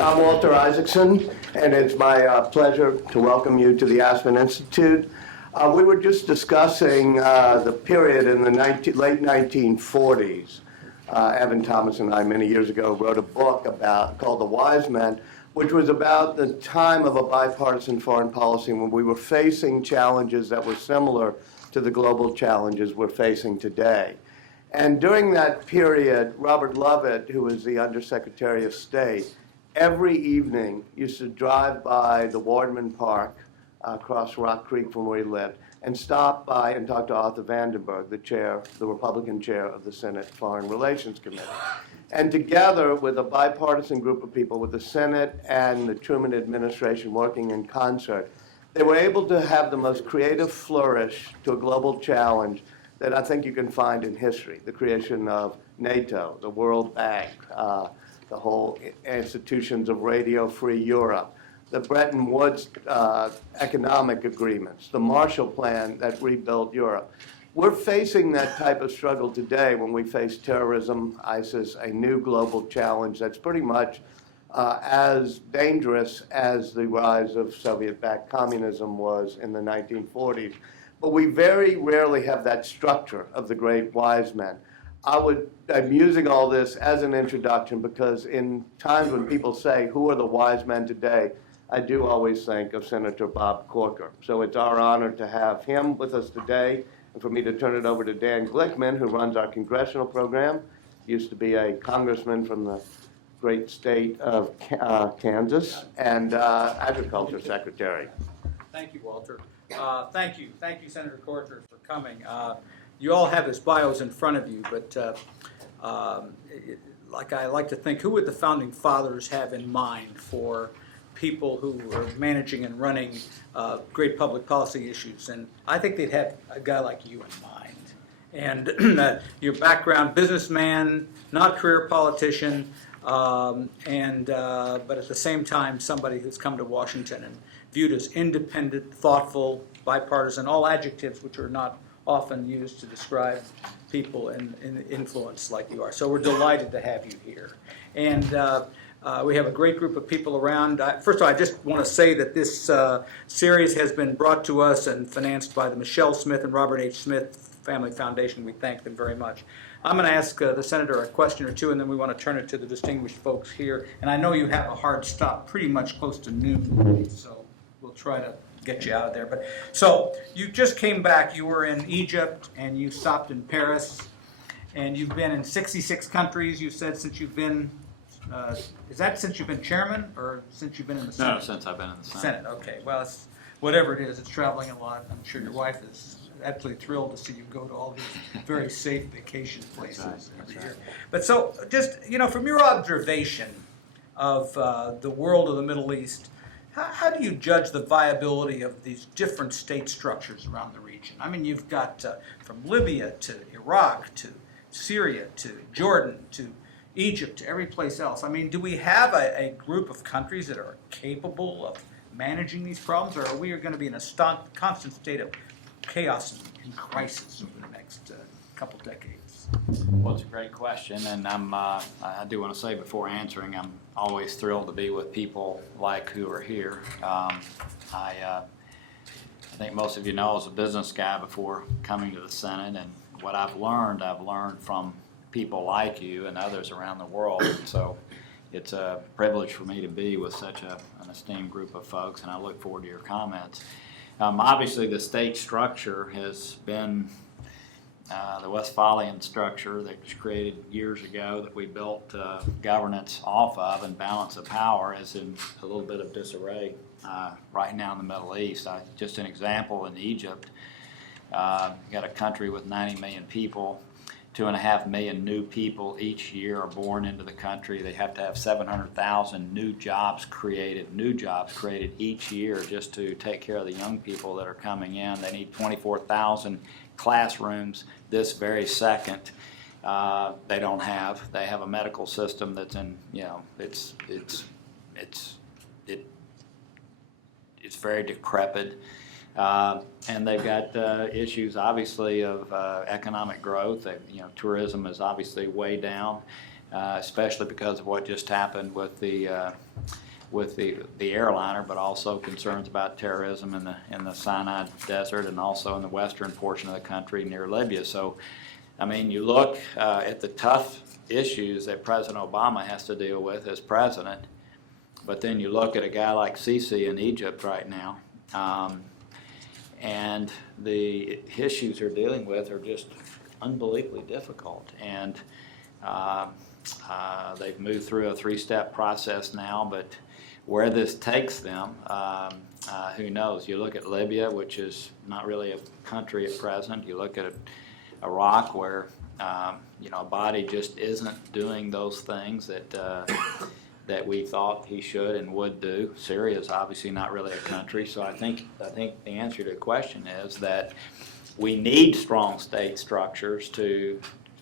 I'm Walter Isaacson, and it's my pleasure to welcome you to the Aspen Institute. We were just discussing the period in the late 1940s. Evan Thomas and I, many years ago, wrote a book called The Wise Men, which was about the time of a bipartisan foreign policy when we were facing challenges that were similar to the global challenges we're facing today. And during that period, Robert Lovett, who was the Undersecretary of State, every evening used to drive by the Wardman Park across Rock Creek from where he lived and stop by and talk to Arthur Vandenberg, the Republican chair of the Senate Foreign Relations Committee. And together with a bipartisan group of people, with the Senate and the Truman administration working in concert, they were able to have the most creative flourish to a global challenge that I think you can find in history: the creation of NATO, the World Bank, the whole institutions of Radio Free Europe, the Bretton Woods economic agreements, the Marshall Plan that rebuilt Europe. We're facing that type of struggle today when we face terrorism, ISIS, a new global challenge that's pretty much as dangerous as the rise of Soviet-backed communism was in the 1940s. But we very rarely have that structure of the great wise men. I'm using all this as an introduction because in times when people say, who are the wise men today, I do always think of Senator Bob Corker. So it's our honor to have him with us today, and for me to turn it over to Dan Glickman, who runs our congressional program. He used to be a congressman from the great state of Kansas, and agriculture secretary. Thank you, Walter. Thank you, Senator Corker, for coming. You all have his bios in front of you, but I like to think, who would the founding fathers have in mind for people who are managing and running great public policy issues? And I think they'd have a guy like you in mind. And your background, businessman, not career politician, but at the same time, somebody who's come to Washington and viewed as independent, thoughtful, bipartisan, all adjectives which are not often used to describe people in influence like you are. So we're delighted to have you here. And we have a great group of people around. First of all, I just want to say that this series has been brought to us and financed by the Michelle Smith and Robert H. Smith Family Foundation. We thank them very much. I'm going to ask the Senator a question or two, and then we want to turn it to the distinguished folks here. And I know you have a hard stop pretty much close to noon, so we'll try to get you out of there. But so you just came back. You were in Egypt, and you stopped in Paris, and you've been in 66 countries. You said since you've been. Is that since you've been chairman, or since you've been in the Senate? No, since I've been in the Senate. Senate. Okay. Well, whatever it is, it's traveling a lot. I'm sure your wife is absolutely thrilled to see you go to all these very safe vacation places every year. But so, just from your observation of the world of the Middle East, how do you judge the viability of these different state structures around the region? I mean, you've got from Libya to Iraq to Syria to Jordan to Egypt to every place else. I mean, do we have a group of countries that are capable of managing these problems, or are we going to be in a constant state of chaos and crisis over the next couple decades? Well, it's a great question, and I do want to say before answering, I'm always thrilled to be with people like who are here. I think most of you know I was a business guy before coming to the Senate, and what I've learned from people like you and others around the world. And so it's a privilege for me to be with such an esteemed group of folks, and I look forward to your comments. Obviously, the state structure has been the Westphalian structure that was created years ago that we built governance off of, and balance of power is in a little bit of disarray right now in the Middle East. Just an example, in Egypt, you got a country with 90 million people. 2.5 million new people each year are born into the country. They have to have 700,000 new jobs created each year just to take care of the young people that are coming in. They need 24,000 classrooms this very second. They don't have. They have a medical system that's in, it's very decrepit. And they've got issues, obviously, of economic growth. Tourism is obviously way down. especially because of what just happened with the airliner, but also concerns about terrorism in the Sinai Desert and also in the western portion of the country near Libya. So, I mean, you look at the tough issues that President Obama has to deal with as president, but then you look at a guy like Sisi in Egypt right now, and the issues they're dealing with are just unbelievably difficult. And they've moved through a three-step process now, but where this takes them, who knows? You look at Libya, which is not really a country at present. You look at Iraq, where a body just isn't doing those things that we thought he should and would do. Syria is obviously not really a country, so I think the answer to the question is that we need strong state structures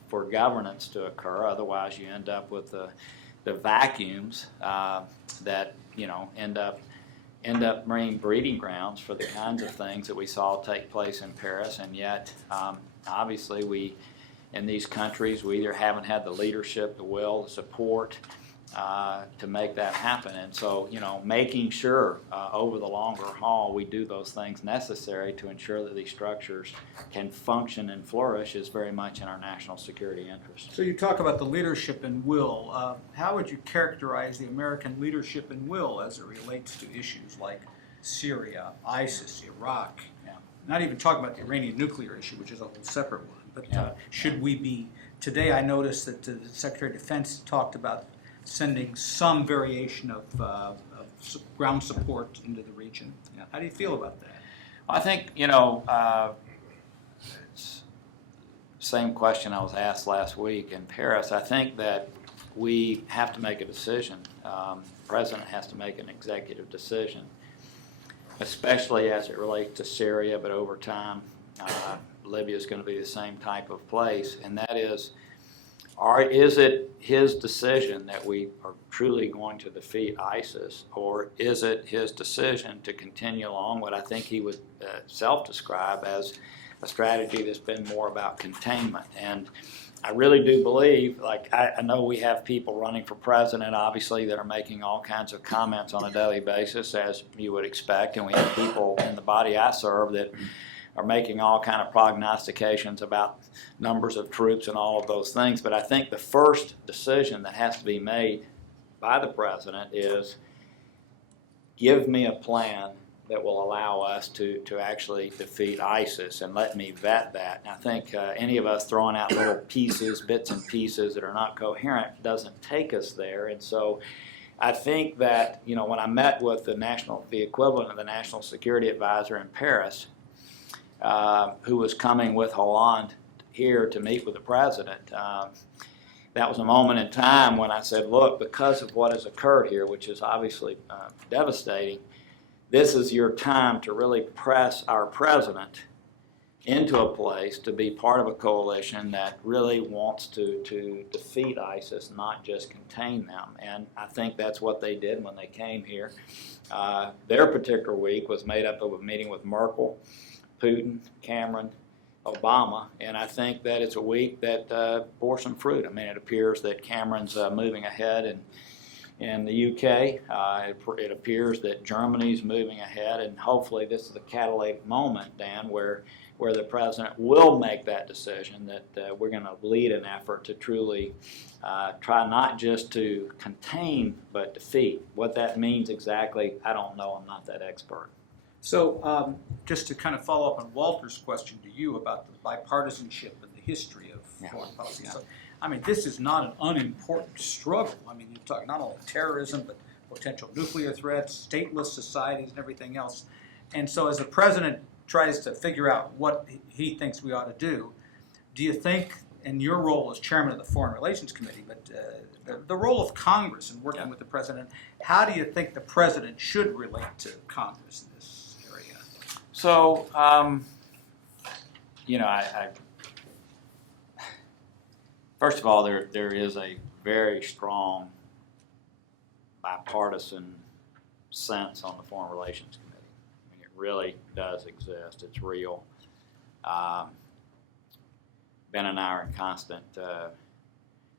for governance to occur. Otherwise, you end up with the vacuums that end up bringing breeding grounds for the kinds of things that we saw take place in Paris. And yet, obviously, in these countries, we either haven't had the leadership, the will, the support to make that happen. And so, making sure over the longer haul we do those things necessary to ensure that these structures can function and flourish is very much in our national security interest. So you talk about the leadership and will. How would you characterize the American leadership and will as it relates to issues like Syria, ISIS, Iraq? Yeah. Not even talking about the Iranian nuclear issue, which is a whole separate one. But should we be, today I noticed that the Secretary of Defense talked about sending some variation of ground support into the region. Yeah. How do you feel about that? I think, same question I was asked last week in Paris. I think that we have to make a decision. The President has to make an executive decision, especially as it relates to Syria, but over time, Libya is going to be the same type of place, and that is it his decision that we are truly going to defeat ISIS, or is it his decision to continue along what I think he would self-describe as a strategy that's been more about containment? And I really do believe, I know we have people running for president, obviously, that are making all kinds of comments on a daily basis, as you would expect, and we have people in the body I serve that are making all kind of prognostications about numbers of troops and all of those things. But I think the first decision that has to be made by the president is, give me a plan that will allow us to actually defeat ISIS, and let me vet that. And I think any of us throwing out little bits and pieces that are not coherent doesn't take us there. And so I think that, when I met with the equivalent of the National Security Advisor in Paris, who was coming with Hollande here to meet with the president, that was a moment in time when I said, look, because of what has occurred here, which is obviously devastating, this is your time to really press our president into a place to be part of a coalition that really wants to defeat ISIS, not just contain them. And I think that's what they did when they came here. Their particular week was made up of a meeting with Merkel, Putin, Cameron, Obama, and I think that it's a week that bore some fruit. I mean, it appears that Cameron's moving ahead in the UK. It appears that Germany's moving ahead, and hopefully this is a catalytic moment, Dan, where the president will make that decision that we're going to lead an effort to truly try not just to contain but defeat. What that means exactly, I don't know. I'm not that expert. So just to kind of follow up on Walter's question to you about the bipartisanship and the history of foreign policy. Yeah. So, I mean, this is not an unimportant struggle. I mean, you're talking not only terrorism, but potential nuclear threats, stateless societies, and everything else. And so as the president tries to figure out what he thinks we ought to do you think, in your role as chairman of the Foreign Relations Committee, but the role of Congress in working with the president, how do you think the president should relate to Congress in this area? So, first of all, there is a very strong bipartisan sense on the Foreign Relations Committee. I mean, it really does exist. It's real. Ben and I are in constant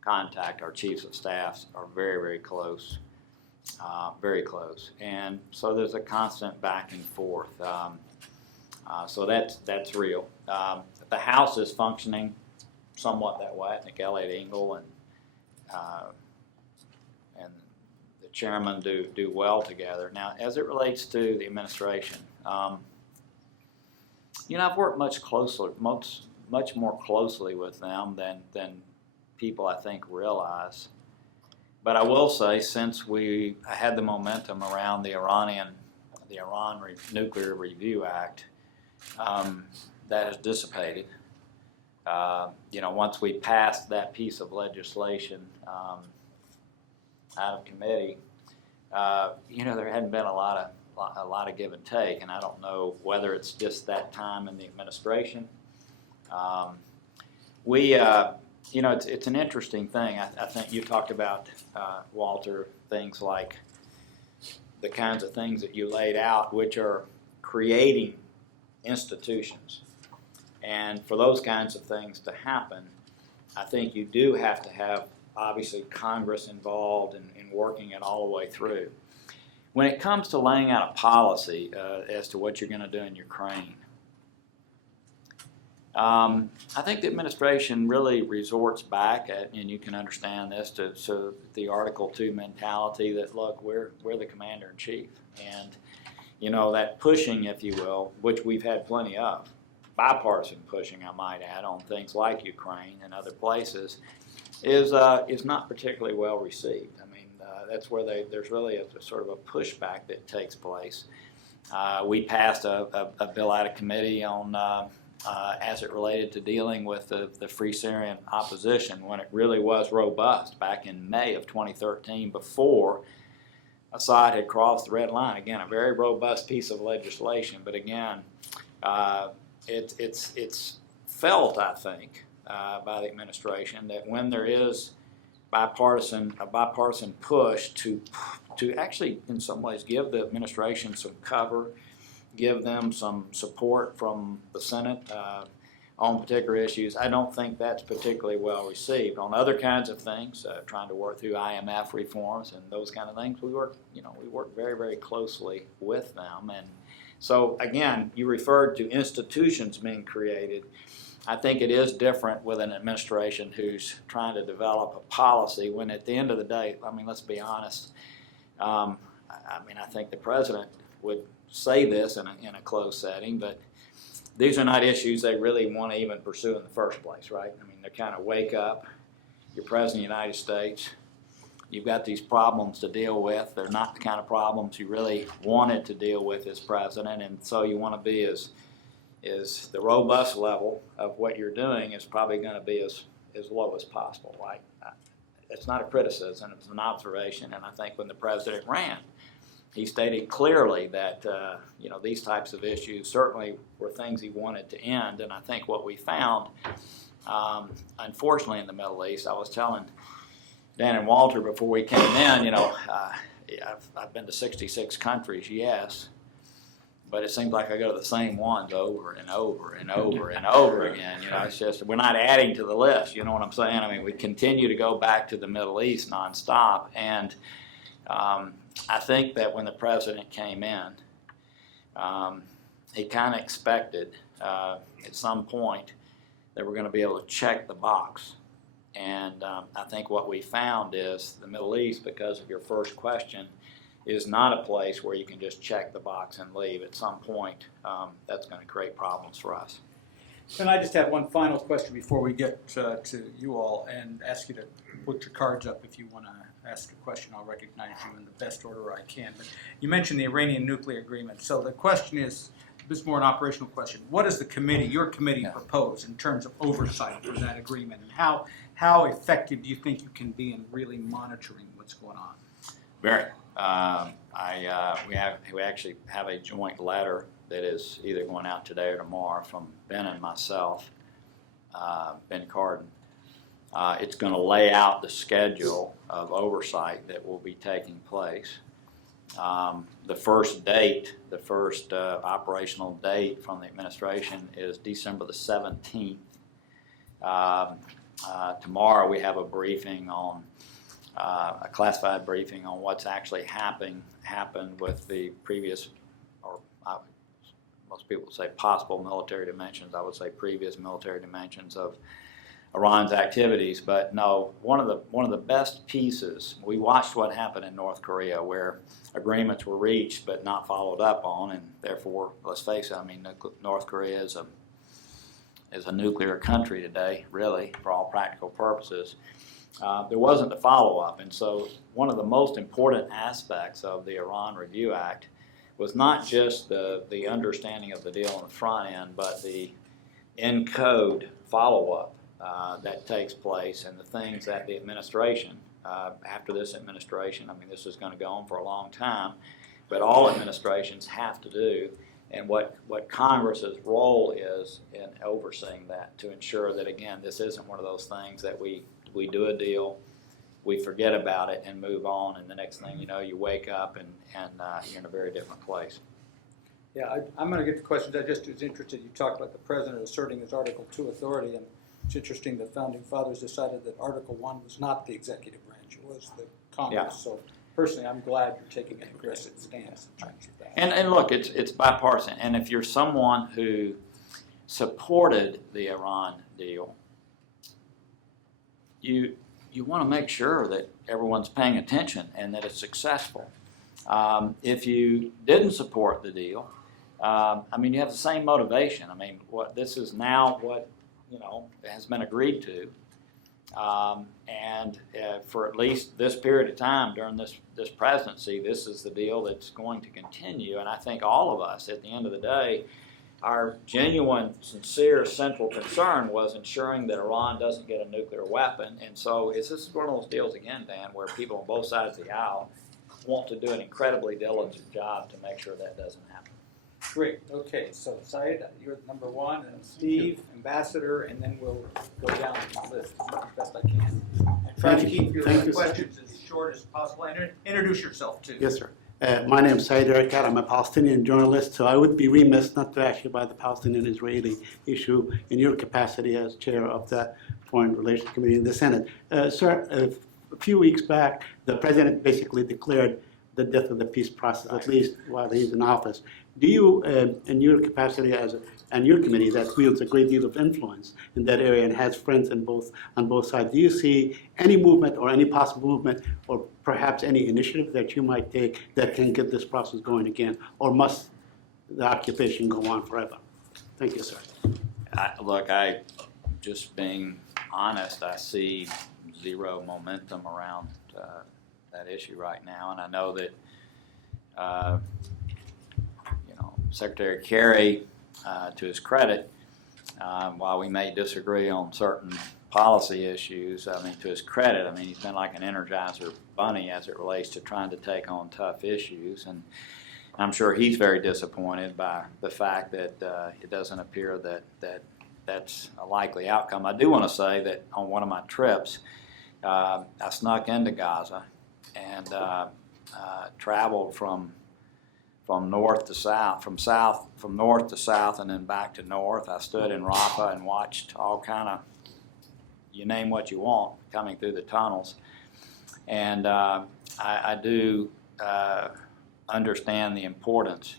contact. Our chiefs of staffs are very, very close, and so there's a constant back and forth. So that's real. The House is functioning somewhat that way. I think Elliot Engel and the chairman do well together. Now, as it relates to the administration, I've worked much more closely with them than people I think realize. But I will say, since I had the momentum around the Iran Nuclear Review Act, that has dissipated. Once we passed that piece of legislation out of committee, there hadn't been a lot of give and take, and I don't know whether it's just that time in the administration. It's an interesting thing. I think you talked about, Walter, things like the kinds of things that you laid out, which are creating institutions. And for those kinds of things to happen, I think you do have to have, obviously, Congress involved in working it all the way through. When it comes to laying out a policy as to what you're going to do in Ukraine, I think the administration really resorts back at, and you can understand this, to the Article 2 mentality that, look, we're the commander-in-chief. And, that pushing, if you will, which we've had plenty of, bipartisan pushing, I might add, on things like Ukraine and other places, is not particularly well received. I mean, that's where there's really a sort of a pushback that takes place. We passed a bill out of committee on as it related to dealing with the Free Syrian opposition when it really was robust back in May of 2013, before Assad had crossed the red line. Again, a very robust piece of legislation, but again, it's felt, I think, by the administration that when there is a bipartisan push to actually, in some ways, give the administration some cover, give them some support from the Senate on particular issues, I don't think that's particularly well received. On other kinds of things, trying to work through AUMF reforms and those kind of things, we work very, very closely with them. And so, again, you referred to institutions being created. I think it is different with an administration who's trying to develop a policy when, at the end of the day, I mean, let's be honest, I think the president would say this in a closed setting, but these are not issues they really want to even pursue in the first place, right? I mean, they're kind of wake up, you're president of the United States, you've got these problems to deal with. They're not the kind of problems you really wanted to deal with as president, and so you want to be as the robust level of what you're doing is probably going to be as low as possible, right? It's not a criticism, it's an observation, and I think when the president ran, he stated clearly that these types of issues certainly were things he wanted to end, and I think what we found, unfortunately, in the Middle East, I was telling Dan and Walter before we came in, I've been to 66 countries, yes, but it seems like I go to the same ones over and over and over and over again. It's just, we're not adding to the list, you know what I'm saying? I mean, we continue to go back to the Middle East nonstop, and I think that when the president came in, he kind of expected at some point that we're going to be able to check the box. And I think what we found is the Middle East, because of your first question, is not a place where you can just check the box and leave. At some point, that's going to create problems for us. And I just have one final question before we get to you all, and ask you to put your cards up if you want to ask a question. I'll recognize you in the best order I can. But you mentioned the Iranian nuclear agreement. So the question is, this is more an operational question. What does your committee propose in terms of oversight for that agreement, and how effective do you think you can be in really monitoring what's going on? Very. We actually have a joint letter that is either going out today or tomorrow from Ben and myself, Ben Cardin. It's going to lay out the schedule of oversight that will be taking place. The first operational date from the administration is December the 17th. tomorrow we have a briefing on, a classified briefing on what's actually happened with the previous, or most people say possible military dimensions. I would say previous military dimensions of Iran's activities. But no, one of the best pieces, we watched what happened in North Korea, where agreements were reached but not followed up on, and therefore, let's face it, I mean, North Korea is a nuclear country today, really, for all practical purposes. There wasn't a follow-up, and so one of the most important aspects of the Iran Review Act was not just the understanding of the deal on the front end, but the in-code follow-up that takes place, and the things that the administration, after this administration, I mean, this is going to go on for a long time, but all administrations have to do, and what Congress's role is in overseeing that, to ensure that, again, this isn't one of those things that we do a deal, we forget about it and move on, and the next thing you know, you wake up and you're in a very different place. Yeah, I'm going to get the questions. I just was interested. You talked about the president asserting his Article 2 authority, and it's interesting the founding fathers decided that Article 1 was not the executive branch; it was the Congress. Yeah. So personally, I'm glad you're taking an aggressive stance in terms of that. And look, it's bipartisan. And if you're someone who supported the Iran deal, you want to make sure that everyone's paying attention and that it's successful. If you didn't support the deal, I mean, you have the same motivation. I mean, this is now what has been agreed to, and for at least this period of time during this presidency, this is the deal that's going to continue. And I think all of us, at the end of the day, our genuine, sincere, central concern was ensuring that Iran doesn't get a nuclear weapon. And so this is one of those deals again, Dan, where people on both sides of the aisle want to do an incredibly diligent job to make sure that doesn't happen. Great. Okay. So, Syed, you're number one, and Steve, Ambassador, and then we'll go down the list as best I can. And try to keep your questions as short as possible. And introduce yourself, too. Yes, sir. My name is Syed Erekat. I'm a Palestinian journalist, so I would be remiss not to ask you about the Palestinian-Israeli issue in your capacity as chair of the Foreign Relations Committee in the Senate. Sir, a few weeks back, the president basically declared the death of the peace process, at least while he's in office. Do you, in your capacity and your committee that wields a great deal of influence in that area and has friends on both sides, do you see any movement or any possible movement or perhaps any initiative that you might take that can get this process going again, or must the occupation go on forever? Thank you, sir. Look, just being honest, I see zero momentum around that issue right now, and I know that Secretary Kerry, to his credit, while we may disagree on certain policy issues, I mean, to his credit, I mean, he's been like an Energizer bunny as it relates to trying to take on tough issues, and I'm sure he's very disappointed by the fact that it doesn't appear that that's a likely outcome. I do want to say that on one of my trips, I snuck into Gaza and traveled from north to south, from north to south, and then back to north. I stood in Rafah and watched all kind of, you name what you want, coming through the tunnels. And I do understand the importance.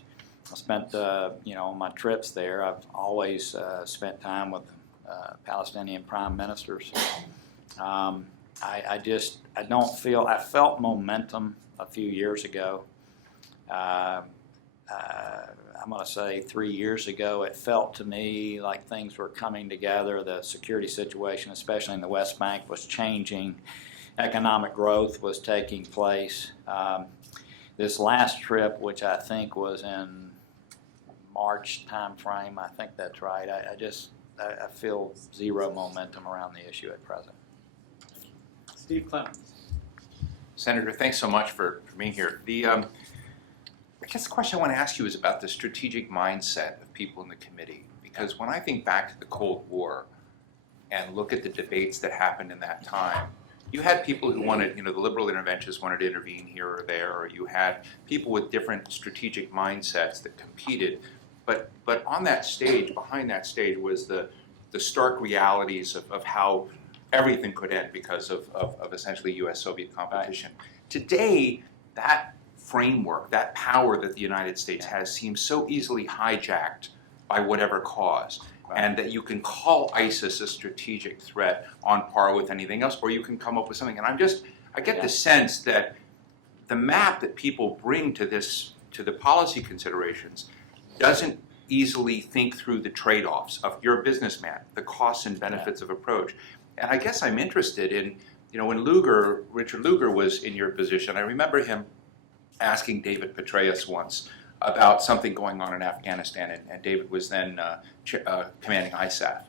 I spent, on my trips there, I've always spent time with Palestinian prime ministers. I felt momentum a few years ago. I'm going to say 3 years ago, it felt to me like things were coming together. The security situation, especially in the West Bank, was changing. Economic growth was taking place. This last trip, which I think was in March time frame, I think that's right. I feel zero momentum around the issue at present. Steve Clemens. Senator, thanks so much for being here. I guess the question I want to ask you is about the strategic mindset of people in the committee. Because when I think back to the Cold War and look at the debates that happened in that time, you had people who wanted, the liberal interventionists wanted to intervene here or there, or you had people with different strategic mindsets that competed. But on that stage, behind that stage, was the stark realities of how everything could end because of essentially U.S.-Soviet competition. Today, that framework, that power that the United States has seems so easily hijacked by whatever cause, and that you can call ISIS a strategic threat on par with anything else, or you can come up with something. And I get the sense that the map that people bring to the policy considerations doesn't easily think through the trade-offs of your businessman, the costs and benefits of approach. And I guess I'm interested in, when Richard Lugar was in your position, I remember him asking David Petraeus once about something going on in Afghanistan, and David was then commanding ISAF.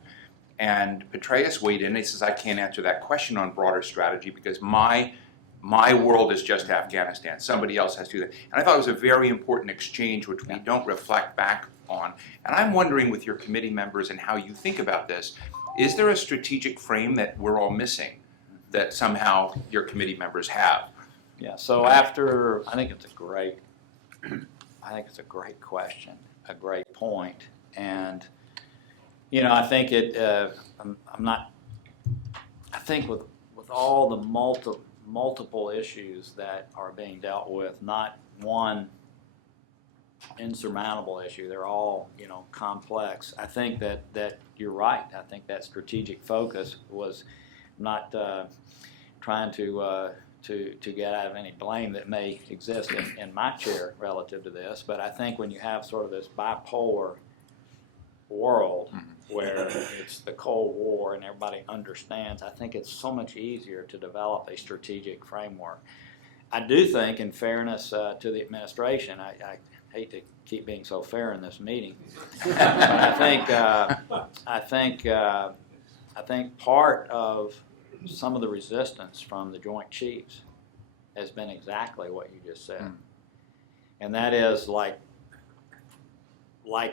And Petraeus weighed in and he says, I can't answer that question on broader strategy because my world is just Afghanistan. Somebody else has to do that. And I thought it was a very important exchange which we don't reflect back on. And I'm wondering with your committee members and how you think about this, is there a strategic frame that we're all missing that somehow your committee members have? Yeah, so I think it's a great question, a great point. And, I think I think with all the multiple issues that are being dealt with, not one insurmountable issue, they're all, complex. I think that you're right. I think that strategic focus was not trying to get out of any blame that may exist in my chair relative to this, but I think when you have sort of this bipolar world where it's the Cold War and everybody understands, I think it's so much easier to develop a strategic framework. I do think, in fairness to the administration, I hate to keep being so fair in this meeting, but I think part of some of the resistance from the Joint Chiefs has been exactly what you just said. And that is like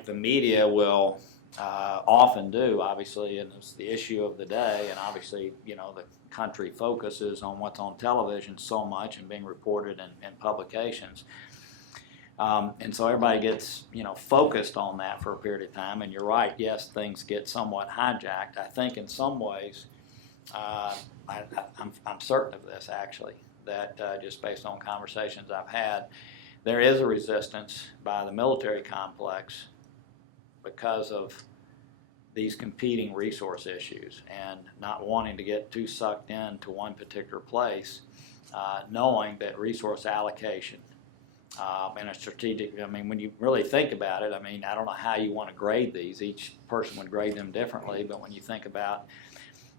the media will often do, obviously, and it's the issue of the day, and obviously, the country focuses on what's on television so much and being reported in publications. And so everybody gets, focused on that for a period of time, and you're right, yes, things get somewhat hijacked. I think in some ways, I'm certain of this actually, that just based on conversations I've had, there is a resistance by the military complex because of these competing resource issues and not wanting to get too sucked into one particular place, knowing that resource allocation and a strategic, when you really think about it, I don't know how you want to grade these. Each person would grade them differently, but when you think about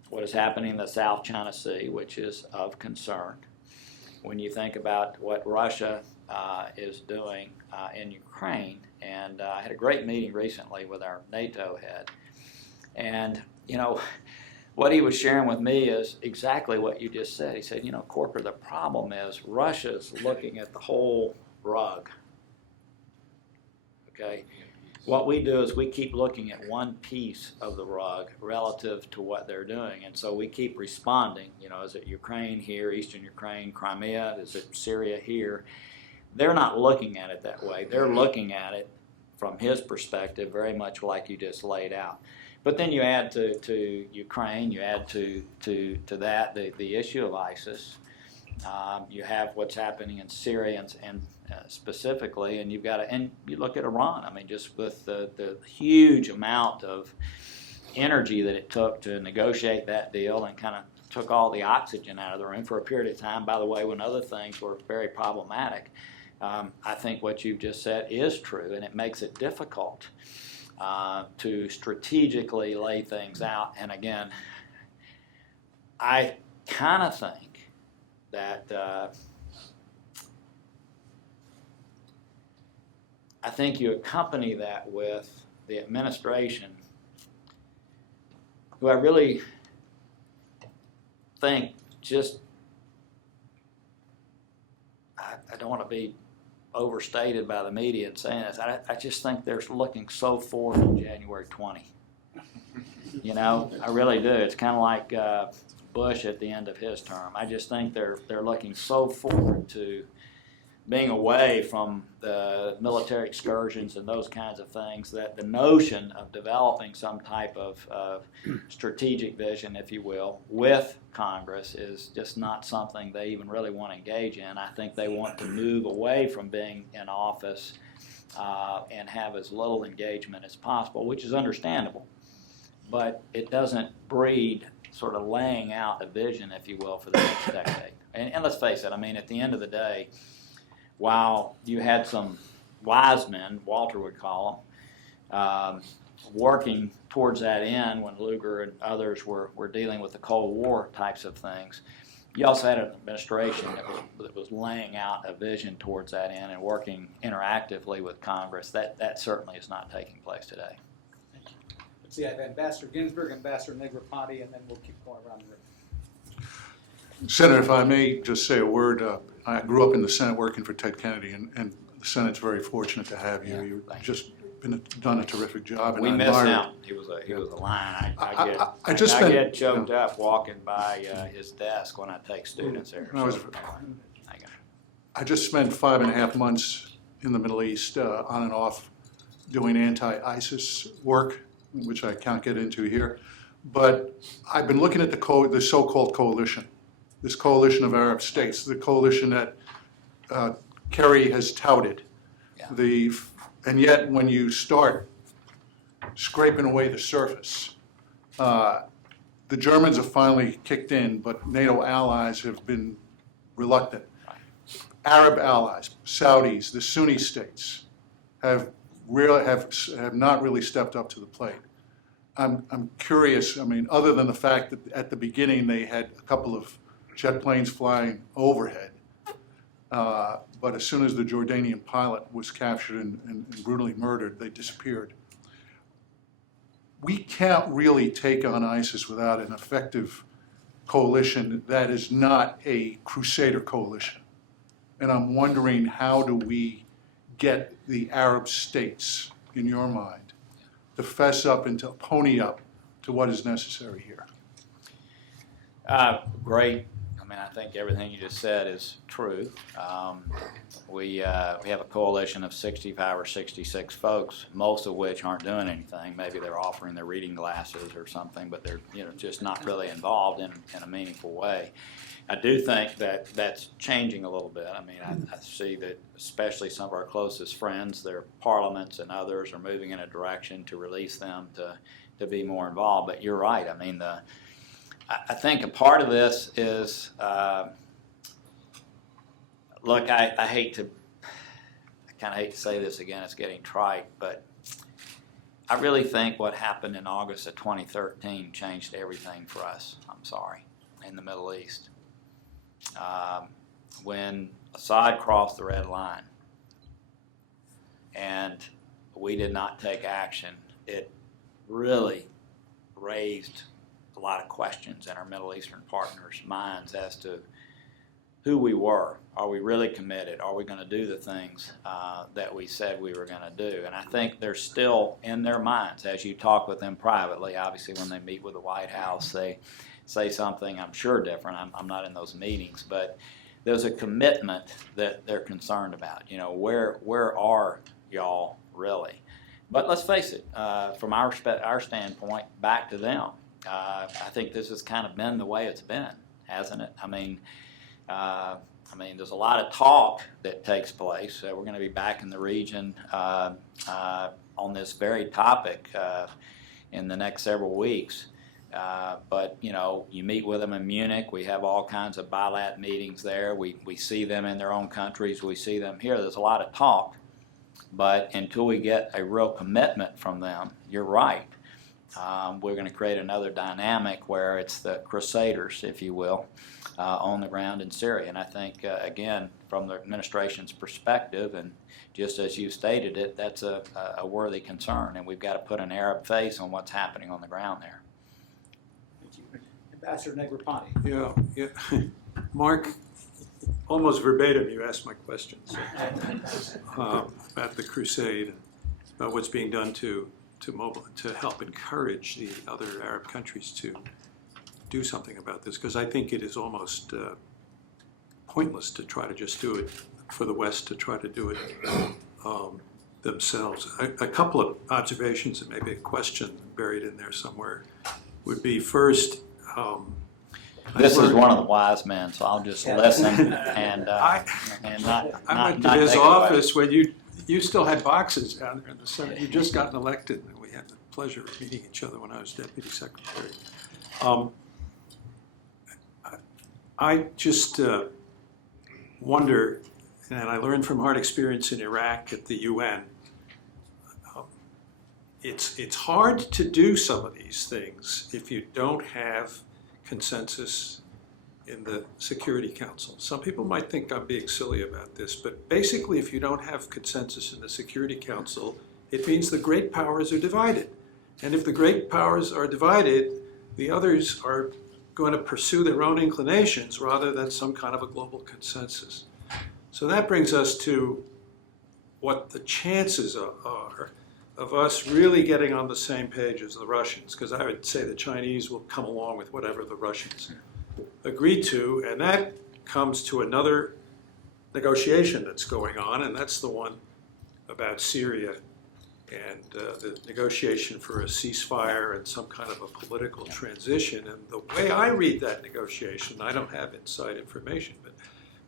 what is happening in the South China Sea, which is of concern, when you think about what Russia is doing in Ukraine, and I had a great meeting recently with our NATO head, and what he was sharing with me is exactly what you just said. He said, Corker, the problem is Russia's looking at the whole rug. Okay? What we do is we keep looking at one piece of the rug relative to what they're doing, and so we keep responding. Is it Ukraine here, Eastern Ukraine, Crimea? Is it Syria here? They're not looking at it that way. They're looking at it from his perspective very much like you just laid out. But then you add to Ukraine, you add to that the issue of ISIS. You have what's happening in Syria and specifically, and you look at Iran. Just with the huge amount of energy that it took to negotiate that deal and kind of took all the oxygen out of the room for a period of time, by the way, when other things were very problematic. I think what you've just said is true, and it makes it difficult to strategically lay things out. And again, I kind of think that I think you accompany that with the administration, who I really think I don't want to be overstated by the media in saying this. I just think they're looking so forward to January 20. I really do. It's kind of like Bush at the end of his term. I just think they're looking so forward to being away from the military excursions and those kinds of things, that the notion of developing some type of strategic vision, if you will, with Congress is just not something they even really want to engage in. I think they want to move away from being in office and have as little engagement as possible, which is understandable. But it doesn't breed sort of laying out a vision, if you will, for the next decade. And let's face it, I mean, at the end of the day, while you had some wise men, Walter would call them, working towards that end when Lugar and others were dealing with the Cold War types of things, you also had an administration that was laying out a vision towards that end and working interactively with Congress. That certainly is not taking place today. Let's see, I have Ambassador Ginsburg, Ambassador Negroponte, and then we'll keep going around the room. Senator, if I may just say a word, I grew up in the Senate working for Ted Kennedy, and the Senate's very fortunate to have you. Yeah, You've just done a terrific job. And We I miss admire him. He was a lion. I just spent- get choked up walking by his desk when I take students there. I was- So, hang on. I just spent 5.5 months in the Middle East on and off doing anti-ISIS work, which I can't get into here. But I've been looking at the so-called coalition, this coalition of Arab states, the coalition that Kerry has touted. Yeah. And yet, when you start scraping away the surface, the Germans have finally kicked in, but NATO allies have been reluctant. Arab allies, Saudis, the Sunni states have not really stepped up to the plate. I'm curious, I mean, other than the fact that at the beginning they had a couple of jet planes flying overhead, but as soon as the Jordanian pilot was captured and brutally murdered, they disappeared. We can't really take on ISIS without an effective coalition that is not a crusader coalition. And I'm wondering, how do we get the Arab states, in your mind, to fess up and to pony up to what is necessary here? Great. I mean, I think everything you just said is true. We have a coalition of 65 or 66 folks, most of which aren't doing anything. Maybe they're offering their reading glasses or something, but they're just not really involved in a meaningful way. I do think that that's changing a little bit. I mean, I see that especially some of our closest friends, their parliaments and others are moving in a direction to release them to be more involved. But you're right. I mean, I think a part of this is, look, I kind of hate to say this again, it's getting trite, but I really think what happened in August of 2013 changed everything for us, I'm sorry, in the Middle East. When Assad crossed the red line and we did not take action, it really raised a lot of questions in our Middle Eastern partners' minds as to who we were. Are we really committed? Are we going to do the things that we said we were going to do? And I think they're still in their minds as you talk with them privately. Obviously, when they meet with the White House, they say something, I'm sure, different. I'm not in those meetings, but there's a commitment that they're concerned about. Where are y'all really? But let's face it, from our standpoint, back to them. I think this has kind of been the way it's been, hasn't it? I mean, there's a lot of talk that takes place. We're going to be back in the region on this very topic in the next several weeks. But you meet with them in Munich. We have all kinds of bilat meetings there. We see them in their own countries. We see them here. There's a lot of talk. But until we get a real commitment from them, you're right. We're going to create another dynamic where it's the crusaders, if you will, on the ground in Syria. And I think, again, from the administration's perspective, and just as you stated it, that's a worthy concern. And we've got to put an Arab face on what's happening on the ground there. Thank you. Ambassador Negroponte. Yeah. Mark, almost verbatim, you asked my questions about the crusade and about what's being done to help encourage the other Arab countries to do something about this, because I think it is almost pointless to try to just do it for the West to try to do it themselves. A couple of observations and maybe a question buried in there somewhere would be first. This is one of the wise men, so I'll just listen and not I went to not his take it away. office when you still had boxes down there in the Senate. You just gotten elected, and we had the pleasure of meeting each other when I was deputy secretary. I just wonder, and I learned from hard experience in Iraq at the UN, it's hard to do some of these things if you don't have consensus in the Security Council. Some people might think I'm being silly about this, but basically if you don't have consensus in the Security Council, it means the great powers are divided. And if the great powers are divided, the others are going to pursue their own inclinations rather than some kind of a global consensus. So that brings us to what the chances are of us really getting on the same page as the Russians, because I would say the Chinese will come along with whatever the Russians agree to, and that comes to another negotiation that's going on, and that's the one about Syria and the negotiation for a ceasefire and some kind of a political transition. And the way I read that negotiation, I don't have inside information, but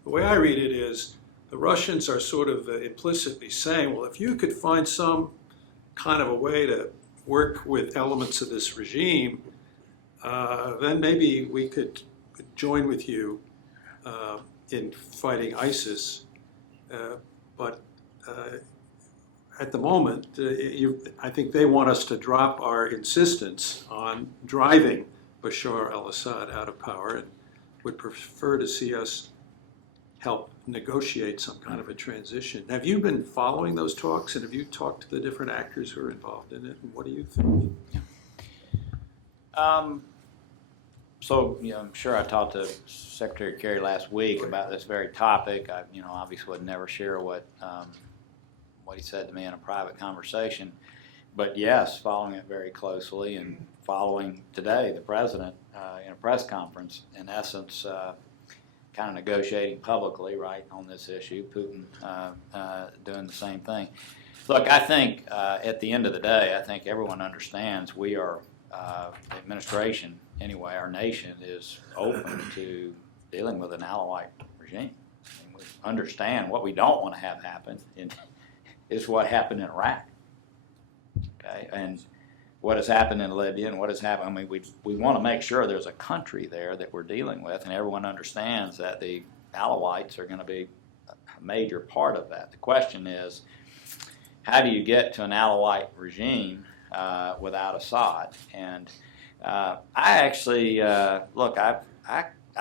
the way I read it is the Russians are sort of implicitly saying, well, if you could find some kind of a way to work with elements of this regime, then maybe we could join with you in fighting ISIS. But at the moment, I think they want us to drop our insistence on driving Bashar al-Assad out of power and would prefer to see us help negotiate some kind of a transition. Have you been following those talks, and have you talked to the different actors who are involved in it, and what do you think? So, I'm sure I talked to Secretary Kerry last week about this very topic. I, obviously would never share what he said to me in a private conversation. But yes, following it very closely and following today the president in a press conference, in essence, kind of negotiating publicly, right, on this issue, Putin doing the same thing. Look, I think at the end of the day, I think everyone understands we are, the administration, anyway, our nation is open to dealing with an Alawite regime. And we understand what we don't want to have happen is what happened in Iraq, okay, and what has happened in Libya and what has happened. I mean, we want to make sure there's a country there that we're dealing with, and everyone understands that the Alawites are going to be a major part of that. The question is, how do you get to an Alawite regime without Assad? And I actually, look, I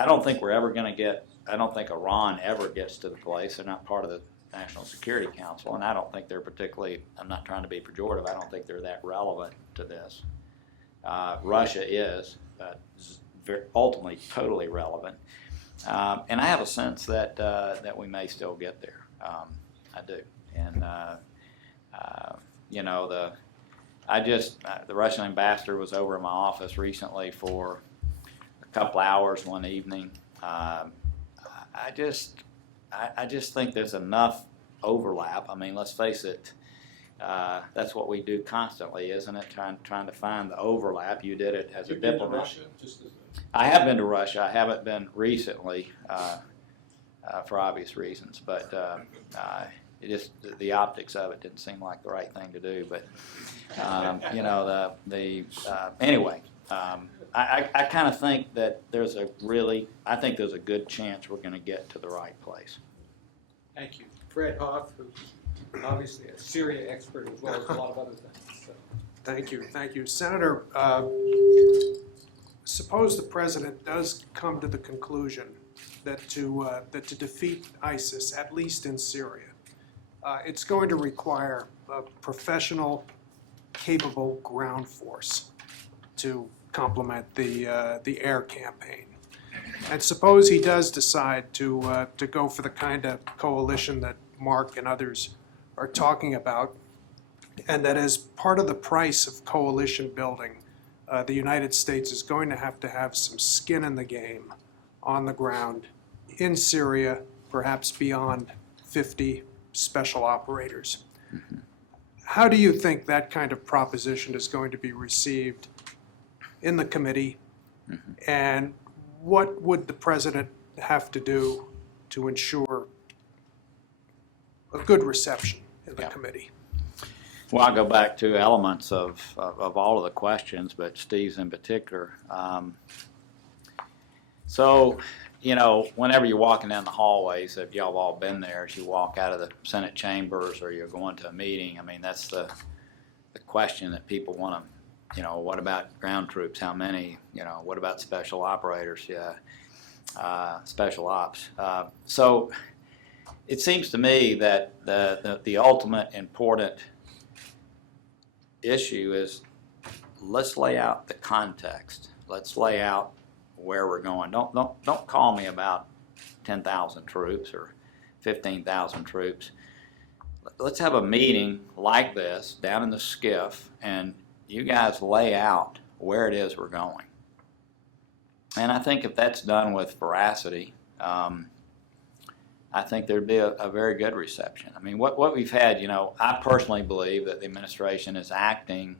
don't think we're ever going to get, I don't think Iran ever gets to the place. They're not part of the National Security Council, and I don't think they're particularly, I'm not trying to be pejorative, I don't think they're that relevant to this. Russia is ultimately totally relevant. And I have a sense that that we may still get there. I do. And, the Russian ambassador was over in my office recently for a couple hours one evening. I just think there's enough overlap. I mean, let's face it, that's what we do constantly, isn't it? Trying to find the overlap. You did it as a diplomat. I have been to Russia. I haven't been recently for obvious reasons, but it just the optics of it didn't seem like the right thing to do. But anyway. I kind of think that I think there's a good chance we're going to get to the right place. Thank you. Fred Hoff, who's obviously a Syria expert as well as a lot of other things. So. Thank you. Senator, suppose the president does come to the conclusion that to defeat ISIS, at least in Syria, it's going to require a professional, capable ground force to complement the air campaign. And suppose he does decide to go for the kind of coalition that Mark and others are talking about, and that as part of the price of coalition building, the United States is going to have some skin in the game on the ground in Syria, perhaps beyond 50 special operators. How do you think that kind of proposition is going to be received in the committee? And what would the president have to do to ensure a good reception in the committee? Well, I'll go back to elements of all of the questions, but Steve's in particular. So, you know, whenever you're walking down the hallways, if y'all have all been there, as you walk out of the Senate chambers or you're going to a meeting, I mean, that's the question that people want to, you know, what about ground troops? How many? You know, what about special operators? Yeah, special ops. So it seems to me that the ultimate important issue is let's lay out the context. Let's lay out where we're going. Don't call me about 10,000 troops or 15,000 troops. Let's have a meeting like this down in the skiff, and you guys lay out where it is we're going. And I think if that's done with veracity, I think there'd be a very good reception. I mean, what we've had, you know, I personally believe that the administration is acting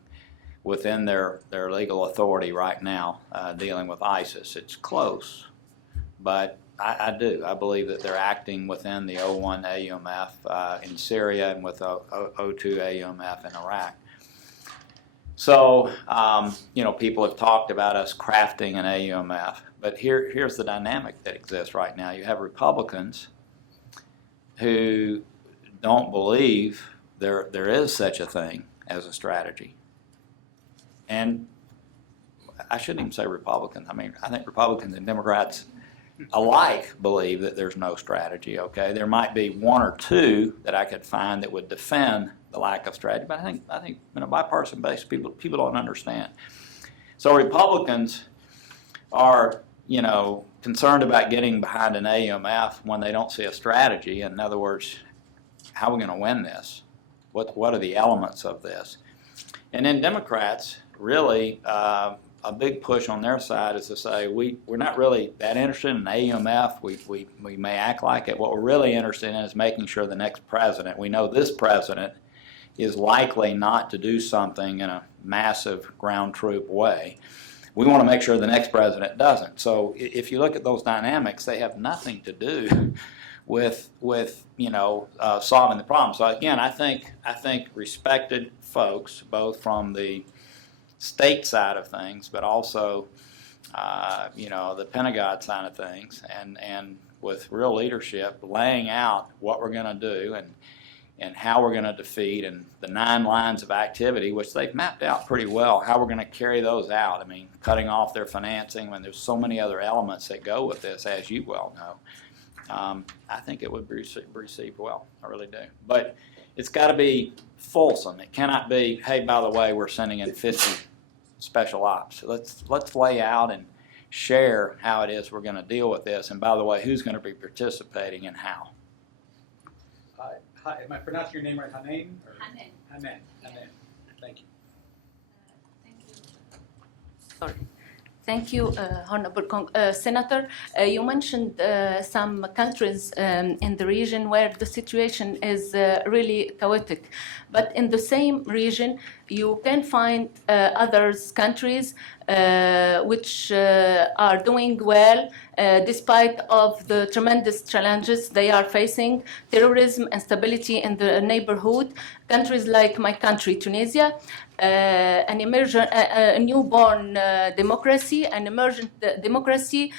within their legal authority right now, dealing with ISIS. It's close, but I do. I believe that they're acting within the 01 AUMF in Syria and with 02 AUMF in Iraq. So, you know, people have talked about us crafting an AUMF, but here's the dynamic that exists right now. You have Republicans who don't believe there is such a thing as a strategy. And I shouldn't even say Republicans. I mean, I think Republicans and Democrats alike believe that there's no strategy, okay? There might be one or two that I could find that would defend the lack of strategy, but I think you know, bipartisan based people don't understand. So Republicans are, you know, concerned about getting behind an AUMF when they don't see a strategy. In other words, how are we going to win this? What are the elements of this? And then Democrats really, a big push on their side is to say we're not really that interested in AUMF. We may act like it. What we're really interested in is making sure the next president, we know this president is likely not to do something in a massive ground troop way. We want to make sure the next president doesn't. So if you look at those dynamics, they have nothing to do with you know, solving the problem. So again, I think respected folks, both from the state side of things, but also you know, the Pentagon side of things, and with real leadership, laying out what we're going to do and how we're going to defeat, and the 9 lines of activity, which they've mapped out pretty well, how we're going to carry those out. I mean, cutting off their financing, when there's so many other elements that go with this, as you well know. I think it would be received well. I really do. But it's got to be fulsome. It cannot be, hey, by the way, we're sending in 50 special ops. Let's lay out and share how it is we're going to deal with this. And by the way, who's going to be participating and how. Hi, am I pronouncing your name right? Hanan? Hanan. Hanan. Hanan. Thank you. Thank you. Sorry. Thank you, Honorable Senator. You mentioned some countries in the region where the situation is really chaotic. But in the same region, you can find other countries which are doing well despite of the tremendous challenges they are facing, terrorism, instability in the neighborhood. Countries like my country, Tunisia, a newborn democracy, an emergent democracy,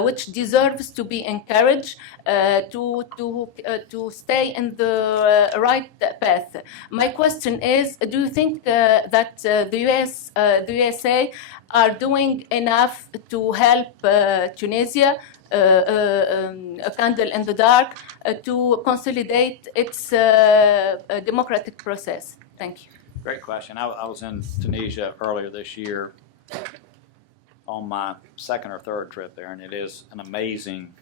which deserves to be encouraged to stay in the right path. My question is, do you think that the USA are doing enough to help Tunisia, a candle in the dark, to consolidate its democratic process? Thank you. Great question. I was in Tunisia earlier this year on my 2nd or 3rd trip there, and it is an amazing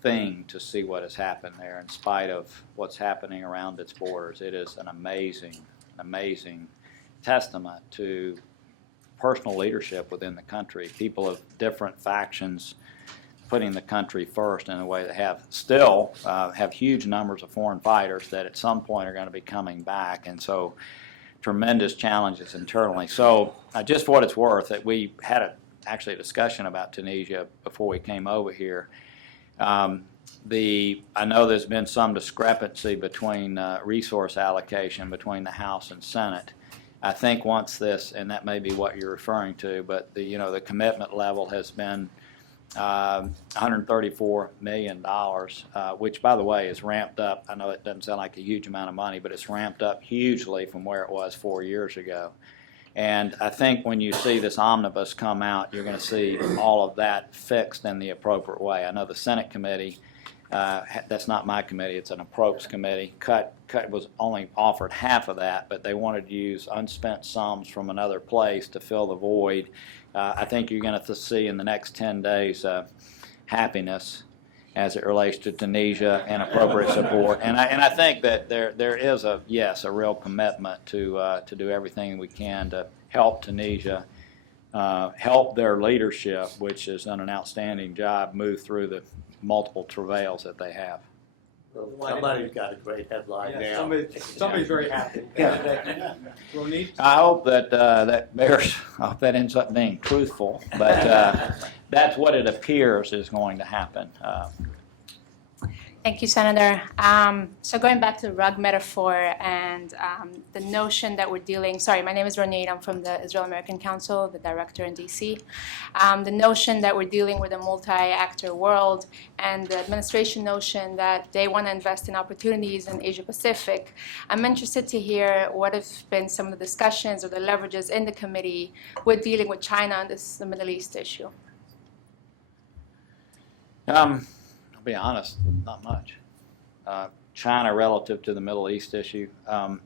thing to see what has happened there in spite of what's happening around its borders. It is an amazing testament to personal leadership within the country. People of different factions putting the country first in a way that have huge numbers of foreign fighters that at some point are going to be coming back, and so tremendous challenges internally. So just for what it's worth, that we had actually a discussion about Tunisia before we came over here. I know there's been some discrepancy between resource allocation between the House and Senate. I think once this, and that may be what you're referring to, but the commitment level has been $134 million, which, by the way, is ramped up. I know it doesn't sound like a huge amount of money, but it's ramped up hugely from where it was 4 years ago. And I think when you see this omnibus come out, you're going to see all of that fixed in the appropriate way. I know the Senate committee, that's not my committee, it's an approach committee, was only offered half of that, but they wanted to use unspent sums from another place to fill the void. I think you're going to see in the next 10 days happiness as it relates to Tunisia and appropriate support. And I think that there is a real commitment to do everything we can to help Tunisia, help their leadership, which has done an outstanding job, move through the multiple travails that they have. Somebody's got a great headline now. Somebody's very happy. Ronit? I hope that I hope that ends up being truthful, but that's what it appears is going to happen. Thank you, Senator. So going back to the rug metaphor and the notion that we're dealing, sorry, my name is Ronit, I'm from the Israel-American Council, the director in DC. The notion that we're dealing with a multi-actor world and the administration notion that they want to invest in opportunities in Asia-Pacific. I'm interested to hear what have been some of the discussions or the leverages in the committee with dealing with China on the Middle East issue. I'll be honest, not much. China relative to the Middle East issue. Of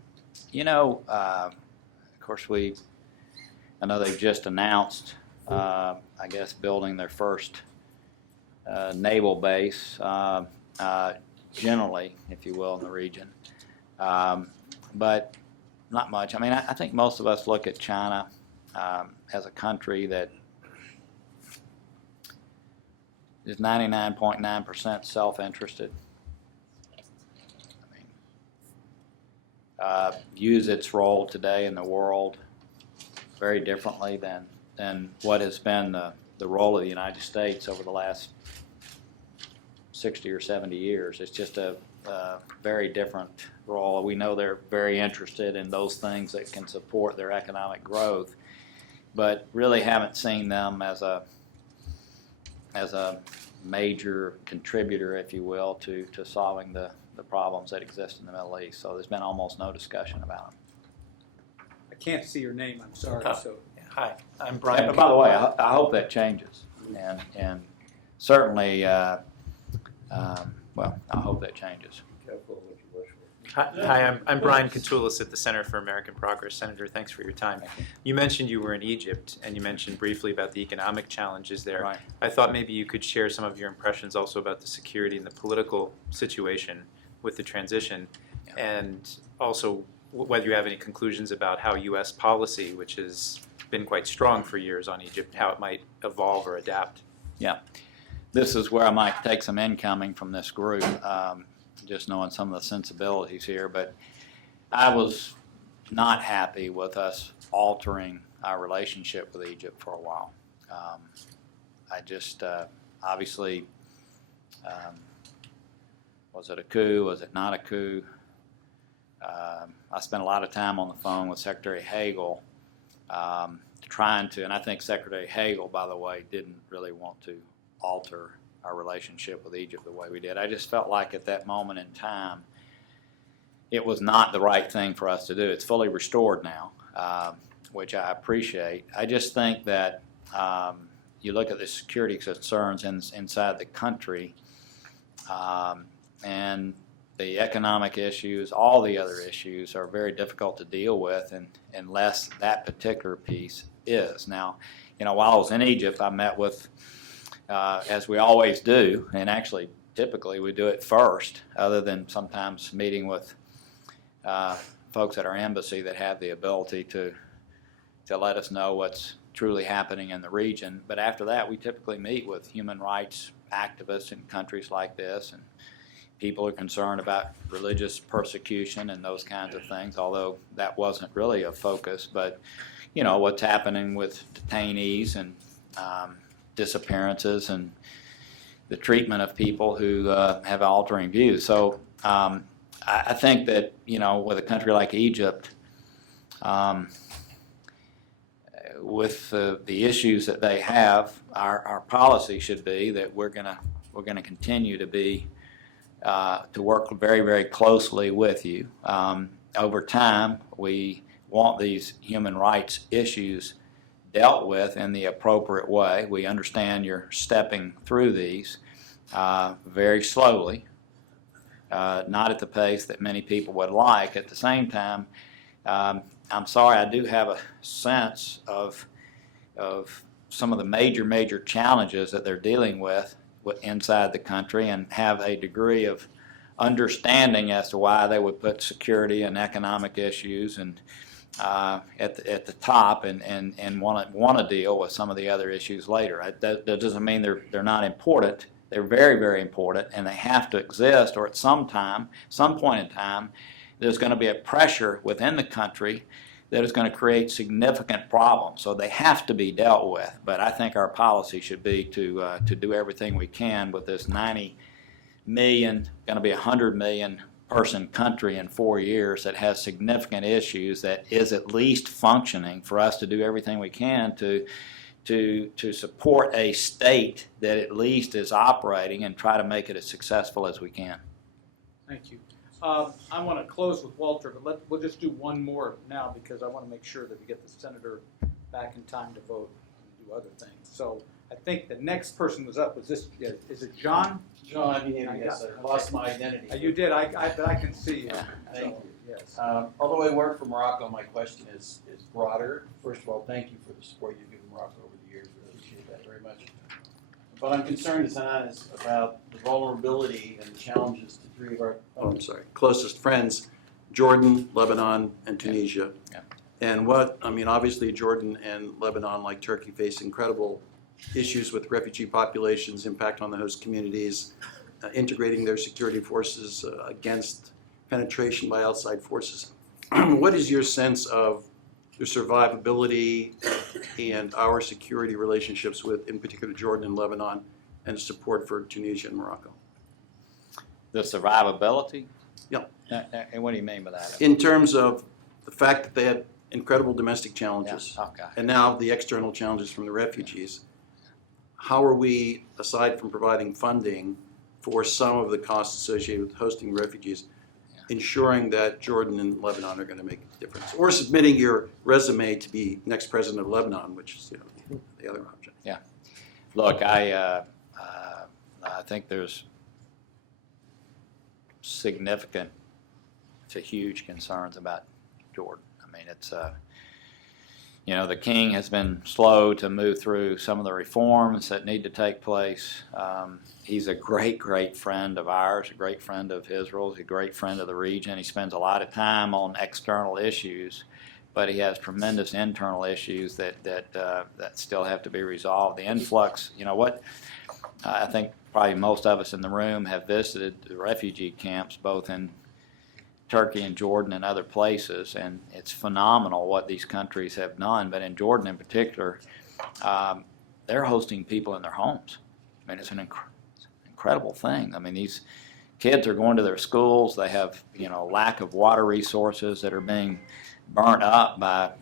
course, I know they've just announced, I guess, building their first naval base, generally, if you will, in the region. But not much. I mean, I think most of us look at China as a country that is 99.9% self-interested. I mean, use its role today in the world very differently than what has been the role of the United States over the last 60 or 70 years. It's just a very different role. We know they're very interested in those things that can support their economic growth, but really haven't seen them as a major contributor, if you will, to solving the problems that exist in the Middle East. So there's been almost no discussion about them. I can't see your name, I'm sorry. So. Hi, I'm Brian. And by the way, I hope that changes. And certainly, well, I hope that changes. Careful what you wish for. Hi, I'm Brian Katulis at the Center for American Progress. Senator, thanks for your time. You mentioned you were in Egypt, and you mentioned briefly about the economic challenges there. Right. I thought maybe you could share some of your impressions also about the security and the political situation with the transition, and also whether you have any conclusions about how U.S. policy, which has been quite strong for years on Egypt, how it might evolve or adapt. Yeah. This is where I might take some incoming from this group. Just knowing some of the sensibilities here, but I was not happy with us altering our relationship with Egypt for a while. I just, obviously, was it a coup? Was it not a coup? I spent a lot of time on the phone with Secretary Hagel trying to, and I think Secretary Hagel, by the way, didn't really want to alter our relationship with Egypt the way we did. I just felt like at that moment in time, it was not the right thing for us to do. It's fully restored now, which I appreciate. I just think that you look at the security concerns inside the country and the economic issues, all the other issues are very difficult to deal with unless that particular piece is. Now, while I was in Egypt, I met with as we always do, and actually typically we do it first, other than sometimes meeting with folks at our embassy that have the ability to let us know what's truly happening in the region. But after that, we typically meet with human rights activists in countries like this, and people are concerned about religious persecution and those kinds of things, although that wasn't really a focus. But, you know, what's happening with detainees and disappearances and the treatment of people who have altering views. So I think that, you know, with a country like Egypt, with the issues that they have, our policy should be that we're gonna continue to be to work very, very closely with you. Over time, we want these human rights issues dealt with in the appropriate way. We understand you're stepping through these very slowly, not at the pace that many people would like. At the same time, I'm sorry, I do have a sense of some of the major challenges that they're dealing with inside the country, and have a degree of understanding as to why they would put security and economic issues and at the top, and want to deal with some of the other issues later. That doesn't mean they're not important. They're very, very important, and they have to exist, or at some point in time, there's going to be a pressure within the country that is going to create significant problems. So they have to be dealt with. But I think our policy should be to do everything we can with this 90 million, going to be 100 million person country in 4 years that has significant issues, that is at least functioning, for us to do everything we can to support a state that at least is operating and try to make it as successful as we can. Thank you. I want to close with Walter, but we'll just do one more now, because I want to make sure that we get the senator back in time to vote and do other things. So I think the next person was up. Was this? Is it John? John, yes, I lost my identity. You did. But I can see you. Thank you. Yes. Although I work for Morocco, my question is broader. First of all, thank you for the support you've given Morocco over the years. We appreciate that very much. But I'm concerned, as Hanan is, about the vulnerability and the challenges to three of our closest friends, Jordan, Lebanon, and Tunisia. Yeah. And obviously Jordan and Lebanon, like Turkey, face incredible issues with refugee populations, impact on the host communities, integrating their security forces against penetration by outside forces. What is your sense of the survivability and our security relationships with, in particular, Jordan and Lebanon, and support for Tunisia and Morocco? The survivability? Yeah. And what do you mean by that? In terms of the fact that they had incredible domestic challenges, Yeah. Okay. and now the external challenges from the refugees, how are we, aside from providing funding for some of the costs associated with hosting refugees, ensuring that Jordan and Lebanon are going to make a difference, or submitting your resume to be next president of Lebanon, which is the other option? Yeah. Look, I think there's significant to huge concerns about Jordan. I mean, it's the king has been slow to move through some of the reforms that need to take place. He's a great friend of ours, a great friend of Israel's, a great friend of the region. He spends a lot of time on external issues, but he has tremendous internal issues that still have to be resolved. The influx, I think probably most of us in the room have visited the refugee camps, both in Turkey and Jordan and other places, and it's phenomenal what these countries have done. But in Jordan in particular, they're hosting people in their homes. I mean, it's an incredible thing. I mean, these kids are going to their schools. They have, lack of water resources that are being burnt up by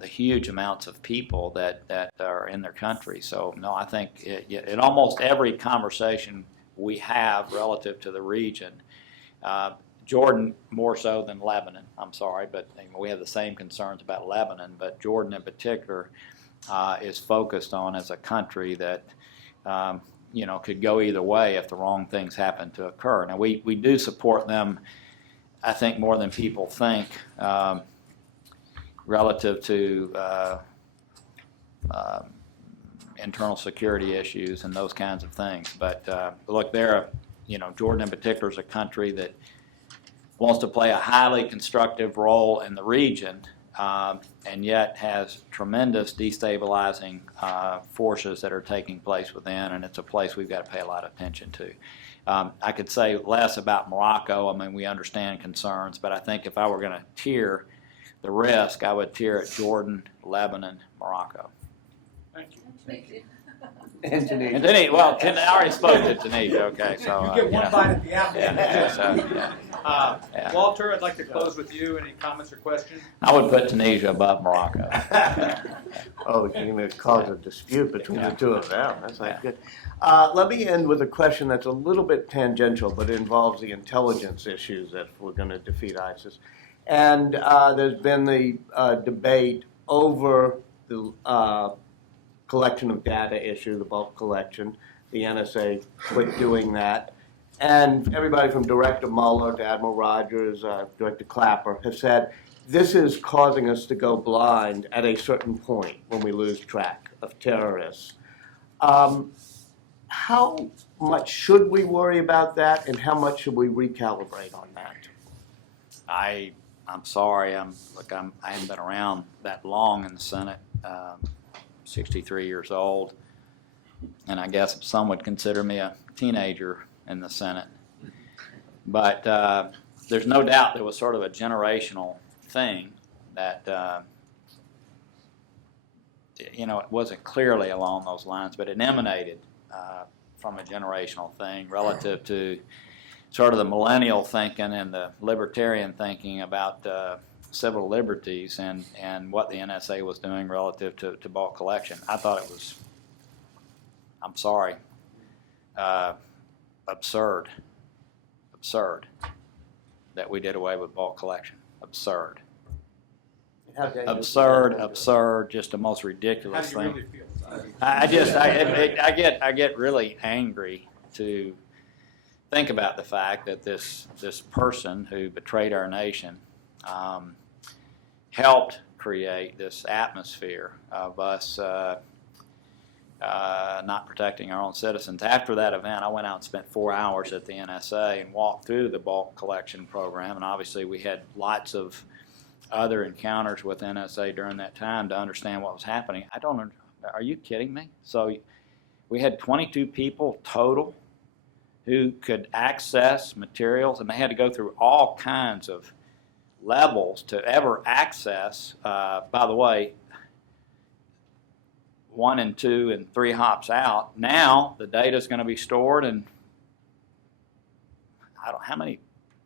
the huge amounts of people that are in their country. So, no, I think in almost every conversation we have relative to the region, Jordan more so than Lebanon, I'm sorry, but we have the same concerns about Lebanon, but Jordan in particular is focused on as a country that could go either way if the wrong things happen to occur. Now, we do support them, I think, more than people think, relative to internal security issues and those kinds of things. But look, Jordan in particular is a country that wants to play a highly constructive role in the region, and yet has tremendous destabilizing forces that are taking place within, and it's a place we've got to pay a lot of attention to. I could say less about Morocco. I mean, we understand concerns, but I think if I were going to tier the risk, I would tier it Jordan, Lebanon, Morocco. Thank you. Thank you. And Tunisia. And Tunisia, well, I already spoke to Tunisia, okay, so. You get one bite at the apple. Yeah, so, yeah. Yeah. Walter, I'd like to close with you. Any comments or questions? I would put Tunisia above Morocco. Oh, you're going to cause a dispute between the two of them. That's not Yeah. good. Let me end with a question that's a little bit tangential, but it involves the intelligence issues that we're going to defeat ISIS. And there's been the debate over the collection of data issue, the bulk collection. The NSA quit doing that. And everybody from Director Mueller to Admiral Rogers, Director Clapper have said this is causing us to go blind at a certain point when we lose track of terrorists. How much should we worry about that, and how much should we recalibrate on that? I'm sorry. I haven't been around that long in the Senate. 63 years old, and I guess some would consider me a teenager in the Senate. But there's no doubt there was sort of a generational thing that, it wasn't clearly along those lines, but it emanated from a generational thing relative to sort of the millennial thinking and the libertarian thinking about civil liberties and what the NSA was doing relative to bulk collection. I thought it was, I'm sorry, absurd that we did away with bulk collection. Absurd, just the most ridiculous How do you thing. really feel? I get really angry to think about the fact that this person who betrayed our nation helped create this atmosphere of us not protecting our own citizens. After that event, I went out and spent 4 hours at the NSA and walked through the bulk collection program, and obviously we had lots of other encounters with NSA during that time to understand what was happening. Are you kidding me? So we had 22 people total who could access materials, and they had to go through all kinds of levels to ever access. By the way, 1 and 2 and 3 hops out. Now the data is going to be stored, and I don't know how many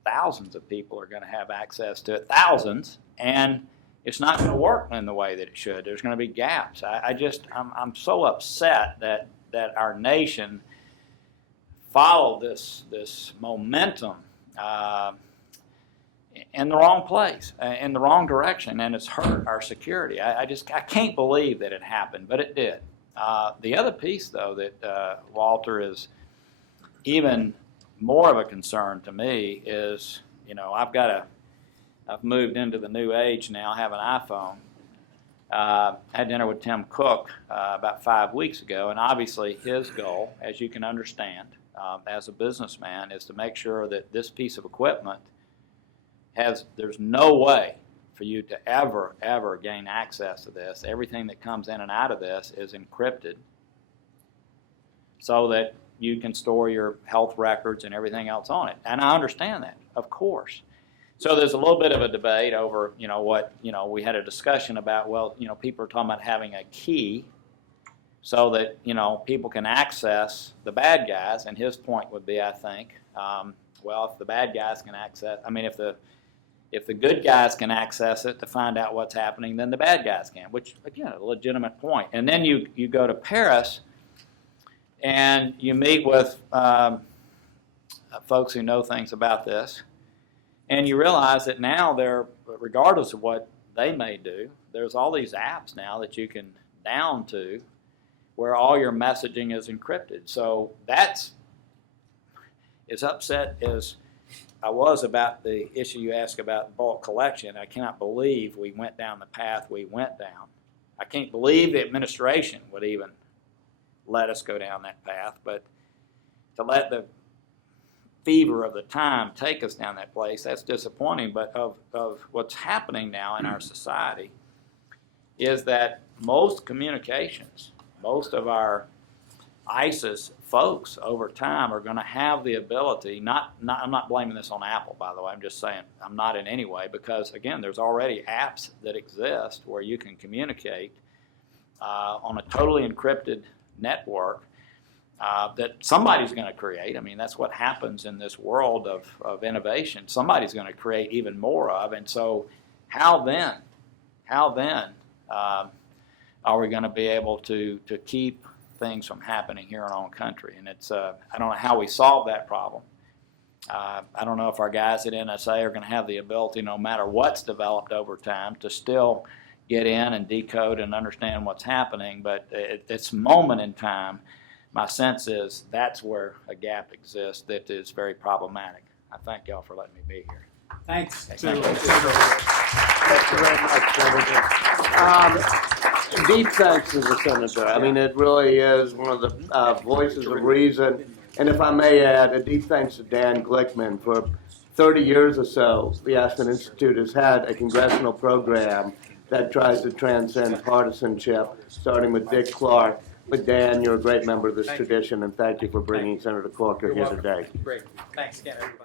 thousands of people are going to have access to it. Thousands, and it's not going to work in the way that it should. There's going to be gaps. I'm so upset that our nation followed this momentum in the wrong place, in the wrong direction, and it's hurt our security. I can't believe that it happened, but it did. The other piece, though, that Walter is even more of a concern to me is, I've moved into the new age now. I have an iPhone. I had dinner with Tim Cook about 5 weeks ago, and obviously his goal, as you can understand, as a businessman, is to make sure that this piece of equipment there's no way for you to ever gain access to this. Everything that comes in and out of this is encrypted so that you can store your health records and everything else on it. And I understand that, of course. So there's a little bit of a debate over, we had a discussion about, people are talking about having a key so that, people can access the bad guys. And his point would be, I think, if the bad guys can access, if the good guys can access it to find out what's happening, then the bad guys can, which, again, a legitimate point. And then you go to Paris and you meet with folks who know things about this, and you realize that now regardless of what they may do, there's all these apps now that you can down to where all your messaging is encrypted. So that's as upset as I was about the issue you asked about bulk collection. I cannot believe we went down the path we went down. I can't believe the administration would even let us go down that path, but to let the fever of the time take us down that place. That's disappointing, but of what's happening now in our society is that most communications, most of our ISIS folks over time are going to have the ability, I'm not blaming this on Apple, by the way, I'm just saying I'm not in any way, because again, there's already apps that exist where you can communicate on a totally encrypted network that somebody's going to create. I mean, that's what happens in this world of innovation. Somebody's going to create even more of, and so how then are we going to be able to keep things from happening here in our own country? And it's I don't know how we solve that problem. I don't know if our guys at NSA are going to have the ability, no matter what's developed over time, to still get in and decode and understand what's happening. But at this moment in time, my sense is that's where a gap exists that is very problematic. I thank y'all for letting me be here. Thanks. Thank you very much, Senator. Deep thanks to the Senator. I mean, it really is one of the voices of reason. And if I may add, a deep thanks to Dan Glickman. For 30 years or so, the Aspen Institute has had a congressional program that tries to transcend partisanship, starting with Dick Clark. But Dan, you're a great member of this tradition, and thank you for bringing Senator Corker here today. Great. Thanks again, everybody.